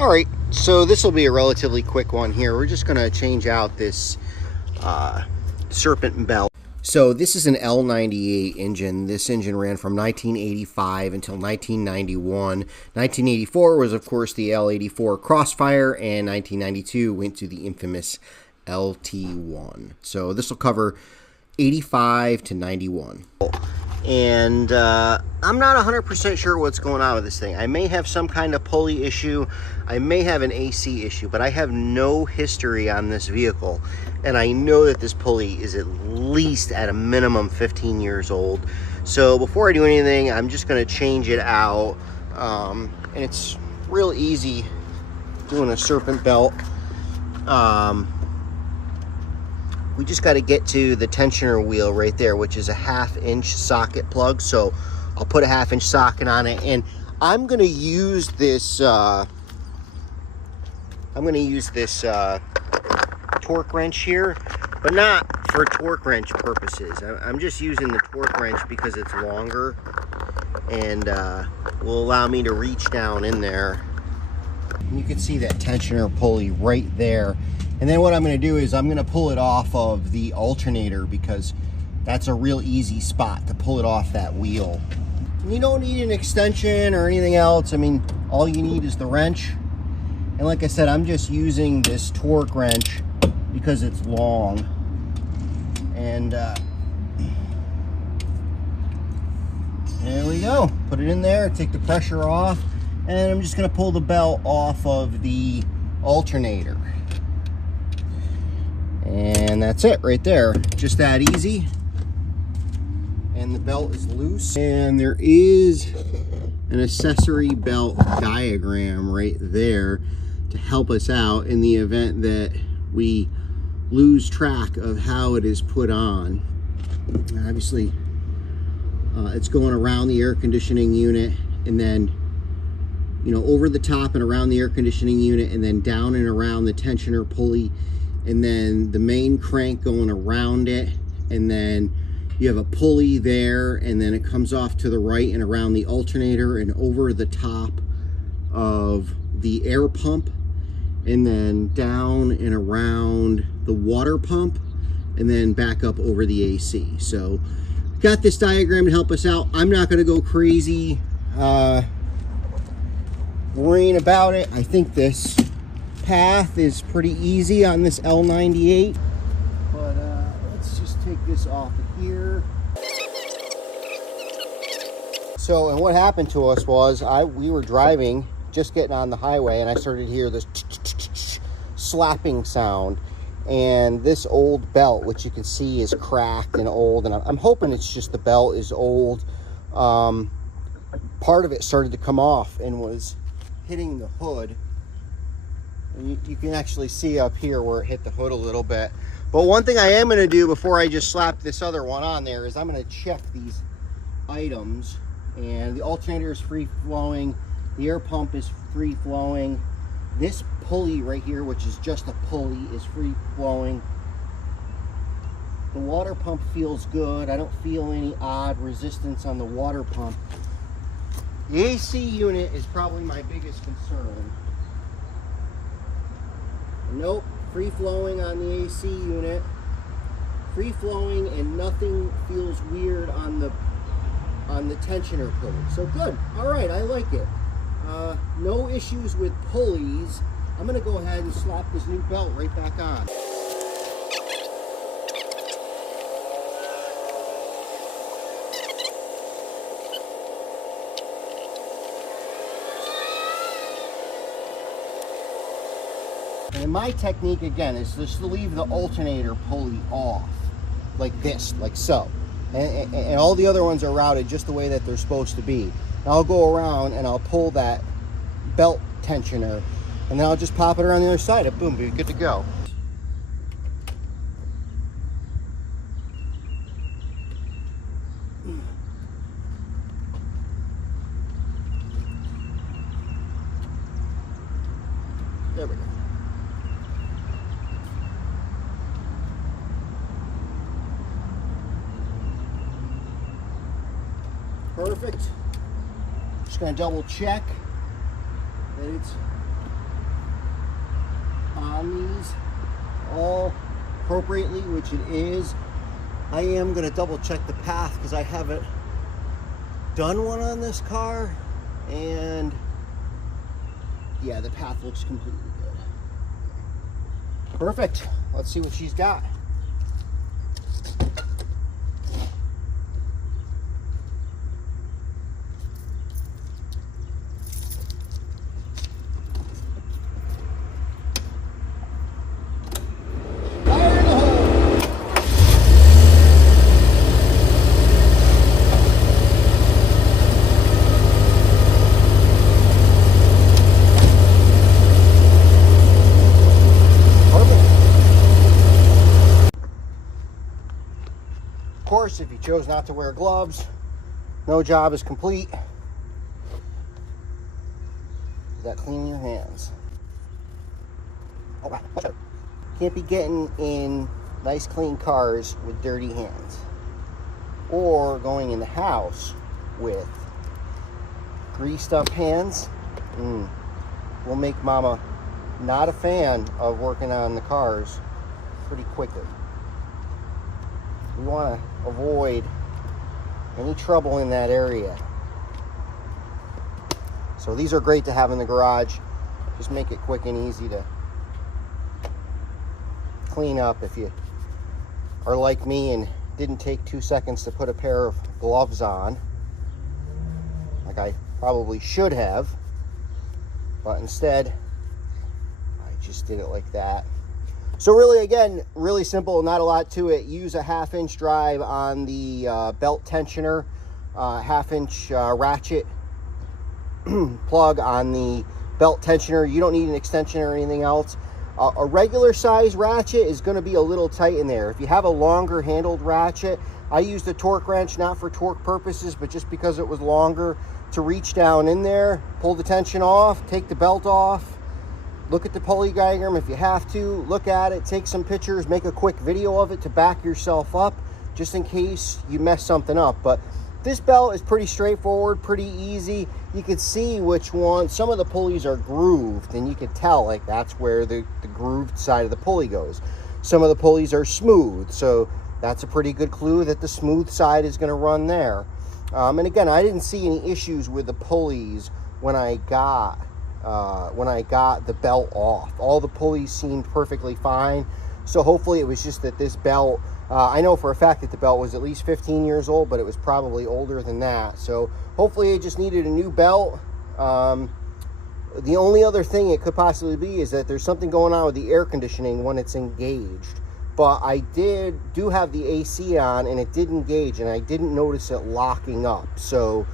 All right, so this will be a relatively quick one here. We're just gonna change out this Serpent belt. So this is an L98 engine. This engine ran from 1985 until 1991. 1984 was, of course, the L84 Crossfire, and 1992 went to the infamous LT1. So this will cover 85 to 91. And I'm not 100% sure what's going on with this thing. I may have some kind of pulley issue. I may have an AC issue, but I have no history on this vehicle. And I know that this pulley is at least at a minimum 15 years old. So before I do anything, I'm just going to change it out. And it's real easy doing a Serpent belt. We just got to get to the tensioner wheel right there, which is a 1/2 inch socket plug. So I'll put a 1/2 inch socket on it, and I'm going to use this torque wrench here, but not for torque wrench purposes. I'm just using the torque wrench because it's longer and will allow me to reach down in there. And you can see that tensioner pulley right there. And then what I'm going to do is I'm going to pull it off of the alternator, because that's a real easy spot to pull it off that wheel. And you don't need an extension or anything else. I mean, all you need is the wrench. And like I said, I'm just using this torque wrench because it's long. And there we go. Put it in there, take the pressure off, and I'm just going to pull the belt off of the alternator. And that's it right there. Just that easy. And the belt is loose. And there is an accessory belt diagram right there to help us out in the event that we lose track of how it is put on. Obviously, it's going around the air conditioning unit, and then, you know, over the top and around the air conditioning unit, and then down and around the tensioner pulley, and then the main crank going around it, and then you have a pulley there, and then it comes off to the right and around the alternator and over the top of the air pump, and then down and around the water pump, and then back up over the AC. So got this diagram to help us out. I'm not going to go crazy worrying about it. I think this path is pretty easy on this L98, but let's just take this off of here. So, and what happened to us was we were driving, just getting on the highway, and I started to hear this slapping sound, and this old belt, which you can see is cracked and old, and I'm hoping it's just the belt is old. Part of it started to come off and was hitting the hood. And you can actually see up here where it hit the hood a little bit. But one thing I am going to do before I just slap this other one on there is I'm going to check these items. And the alternator is free flowing. The air pump is free flowing. This pulley right here, which is just a pulley, is free flowing. The water pump feels good. I don't feel any odd resistance on the water pump. The AC unit is probably my biggest concern. Nope, free flowing on the AC unit. Free flowing, and nothing feels weird on the tensioner pulley. So good. All right, I like it. No issues with pulleys. I'm going to go ahead and slap this new belt right back on. And my technique, again, is just to leave the alternator pulley off, like this, like so. And all the other ones are routed just the way that they're supposed to be. And I'll go around and I'll pull that belt tensioner, and then I'll just pop it around the other side, and boom, be good to go. There we go. Perfect. Just going to double check that it's on these all appropriately, which it is. I am going to double check the path because I haven't done one on this car, and yeah, the path looks completely good. Perfect. Let's see what she's got. Of course, if you chose not to wear gloves, no job is complete without cleaning your hands. Oh, wow. Can't be getting in nice clean cars with dirty hands, or going in the house with greased up hands. Will make mama not a fan of working on the cars pretty quickly. We want to avoid any trouble in that area. So these are great to have in the garage. Just make it quick and easy to clean up if you are like me and didn't take 2 seconds to put a pair of gloves on, like I probably should have, but instead I just did it like that. So really, again, really simple, not a lot to it. Use a 1/2-inch drive on the belt tensioner, 1/2-inch ratchet plug on the belt tensioner. You don't need an extension or anything else. A regular size ratchet is going to be a little tight in there. If you have a longer handled ratchet, I used a torque wrench, not for torque purposes, but just because it was longer, to reach down in there, pull the tension off, take the belt off. Look at the pulley diagram if you have to. Look at it, take some pictures, make a quick video of it to back yourself up, just in case you mess something up. But this belt is pretty straightforward, pretty easy. You can see which one. Some of the pulleys are grooved, and you can tell, like, that's where the grooved side of the pulley goes. Some of the pulleys are smooth, so that's a pretty good clue that the smooth side is going to run there. And again, I didn't see any issues with the pulleys when I got the belt off. All the pulleys seemed perfectly fine. So hopefully it was just that this belt, I know for a fact that the belt was at least 15 years old, but it was probably older than that. So hopefully it just needed a new belt. The only other thing it could possibly be is that there's something going on with the air conditioning when it's engaged. But I do have the AC on, and it did engage, and I didn't notice it locking up. So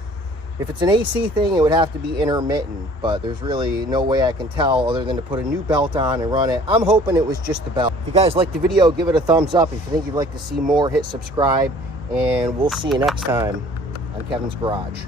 if it's an AC thing, it would have to be intermittent, but there's really no way I can tell other than to put a new belt on and run it. I'm hoping it was just the belt. If you guys liked the video, give it a thumbs up. If you think you'd like to see more, hit subscribe, and we'll see you next time on Kevin's Garage.